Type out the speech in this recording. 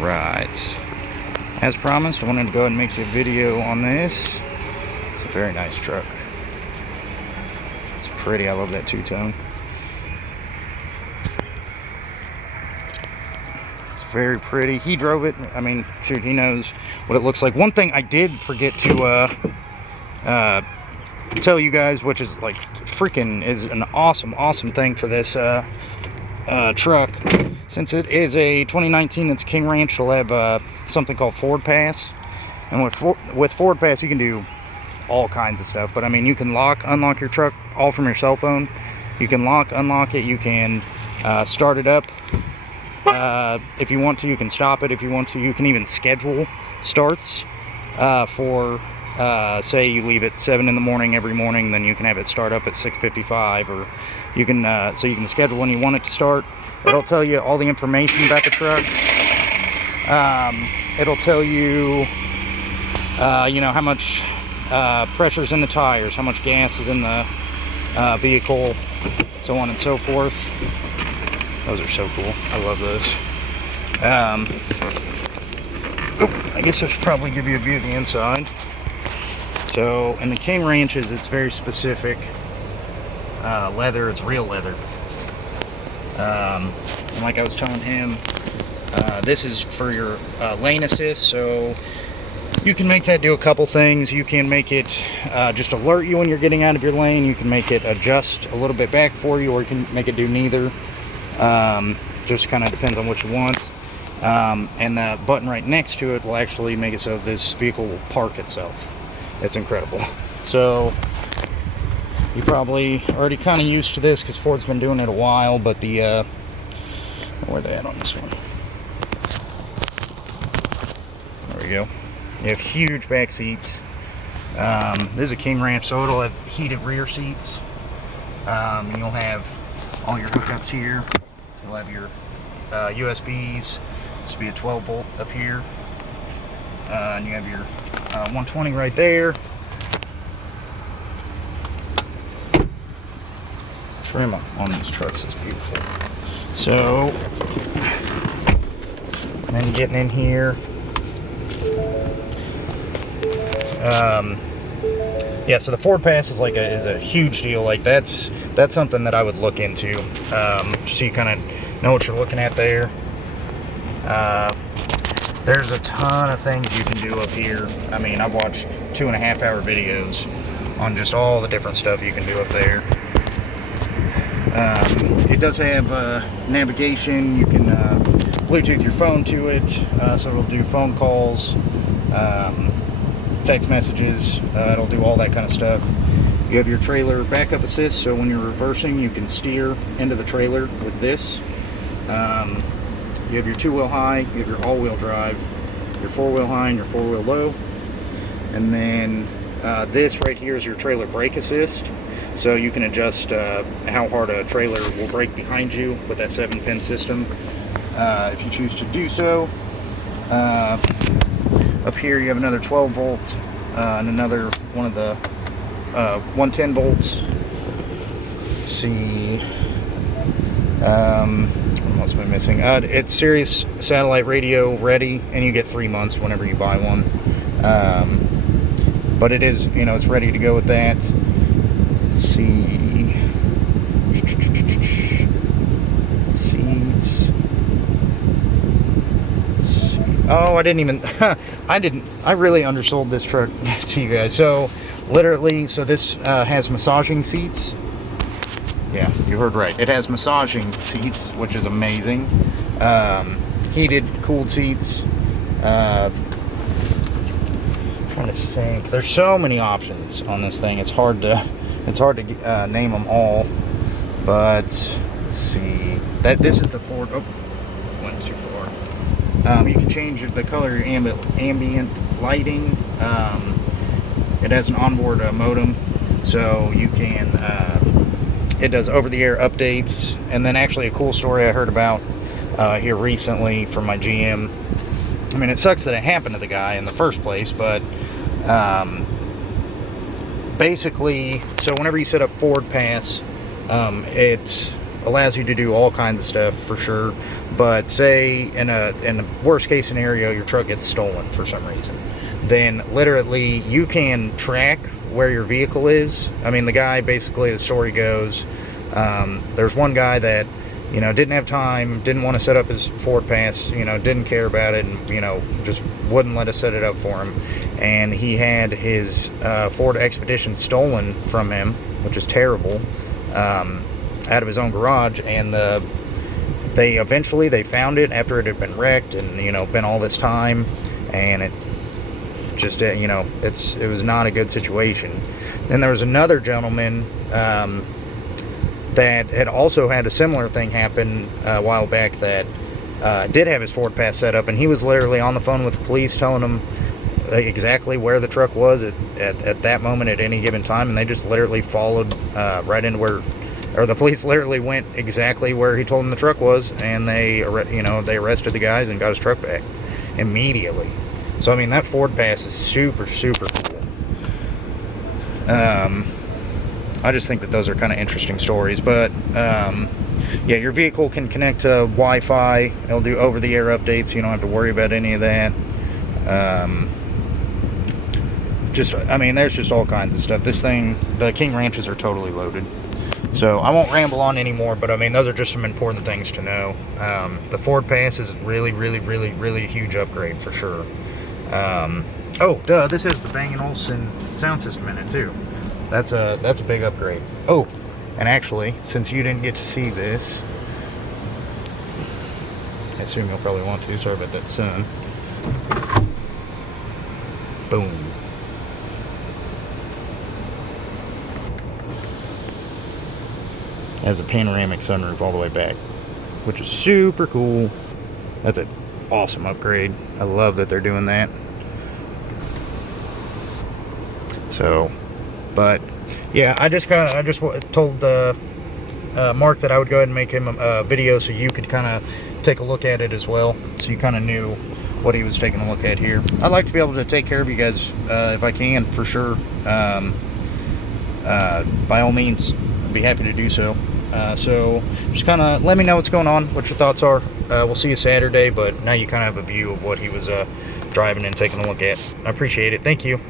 Alright, as promised, I wanted to go ahead and make you a video on this. It's a very nice truck. It's pretty. I love that two-tone. It's very pretty. He drove it. I mean, shoot, he knows what it looks like. One thing I did forget to tell you guys, which is like freaking is an awesome thing for this truck. Since it is a 2019, it's a King Ranch, it'll have something called Ford Pass. And with Ford Pass, you can do all kinds of stuff. But I mean, you can unlock your truck all from your cell phone. You can unlock it. You can start it up if you want to. You can stop it if you want to. You can even schedule starts for say you leave at 7 in the morning every morning, then you can have it start up at 6:55, or you can so you can schedule when you want it to start. It'll tell you all the information about the truck. It'll tell you you know, how much pressure's in the tires, how much gas is in the vehicle, so on and so forth. Those are so cool. I love those. I guess I should probably give you a view of the inside. So in the King Ranches, it's very specific leather. It's real leather. And like I was telling him, this is for your lane assist, so you can make that do a couple things. You can make it just alert you when you're getting out of your lane. You can make it adjust a little bit back for you, or you can make it do neither. Just kind of depends on what you want. And the button right next to it will actually make it so this vehicle will park itself. It's incredible. So you probably already kind of used to this because Ford's been doing it a while, but the where are they at on this one? There we go. You have huge back seats. This is a King Ranch, so it'll have heated rear seats. You'll have all your hookups here. So you'll have your USBs. This will be a 12 volt up here. And you have your 120 right there. Trim on these trucks is beautiful. So, then getting in here. Yeah, so the Ford Pass is like is a huge deal. Like that's something that I would look into, so you kind of know what you're looking at there. There's a ton of things you can do up here. I mean, I've watched 2.5 hour videos on just all the different stuff you can do up there. It does have navigation. You can Bluetooth your phone to it, so it'll do phone calls, text messages. It'll do all that kind of stuff. You have your trailer backup assist, so when you're reversing, you can steer into the trailer with this. You have your 2-wheel high, you have your all-wheel drive, your 4-wheel high and your 4-wheel low. And then this right here is your trailer brake assist. So you can adjust how hard a trailer will brake behind you with that 7-pin system, if you choose to do so. Up here you have another 12 volt and another one of the 110 volts. Let's see. What else am I missing? It's Sirius satellite radio ready, and you get 3 months whenever you buy one. But it is, you know, it's ready to go with that. Let's see. Seats. Let's see. Oh, I didn't even. I really undersold this truck to you guys. So, literally, so this has massaging seats. Yeah, you heard right. It has massaging seats, which is amazing. Heated, cooled seats. Trying to think. There's so many options on this thing. It's hard to name them all. But let's see. This is the Ford. Oh, went too far. You can change the color of your ambient lighting. It has an onboard modem, so you can. It does over-the-air updates. And then actually a cool story I heard about here recently from my GM. I mean, it sucks that it happened to the guy in the first place, but basically, so whenever you set up Ford Pass, it allows you to do all kinds of stuff for sure. But say in a worst case scenario, your truck gets stolen for some reason, then literally you can track where your vehicle is. I mean, the guy, basically, the story goes, there's one guy that, you know, didn't have time, didn't want to set up his Ford Pass, you know, didn't care about it, and, you know, just wouldn't let us set it up for him. And he had his Ford Expedition stolen from him, which is terrible, out of his own garage. And they eventually found it after it had been wrecked and, you know, been all this time, and it just, you know, it was not a good situation. Then there was another gentleman that had also had a similar thing happen a while back, that did have his Ford Pass set up, and he was literally on the phone with the police telling them exactly where the truck was at that moment at any given time, and they just literally followed right into where, or the police literally went exactly where he told them the truck was, and they arrested the guys and got his truck back immediately. So I mean, that Ford Pass is super, super cool. I just think that those are kind of interesting stories. But yeah, your vehicle can connect to Wi-Fi. It'll do over-the-air updates, so you don't have to worry about any of that. I mean, there's just all kinds of stuff. This thing, the King Ranches are totally loaded. So I won't ramble on anymore, but I mean, those are just some important things to know. The Ford Pass is really, really, really, really a huge upgrade for sure. Oh, duh, this has the Bang & Olufsen sound system in it too. That's a big upgrade. Oh, and actually, since you didn't get to see this, I assume you'll probably want to. Sorry about that, sun. Boom. Has a panoramic sunroof all the way back, which is super cool. That's an awesome upgrade. I love that they're doing that. So, but yeah, I just told Mark that I would go ahead and make him a video so you could kind of take a look at it as well, so you kind of knew what he was taking a look at here. I'd like to be able to take care of you guys if I can, for sure. By all means, I'd be happy to do so. So just kind of let me know what's going on, what your thoughts are. We'll see you Saturday, but now you kind of have a view of what he was driving and taking a look at. I appreciate it. Thank you.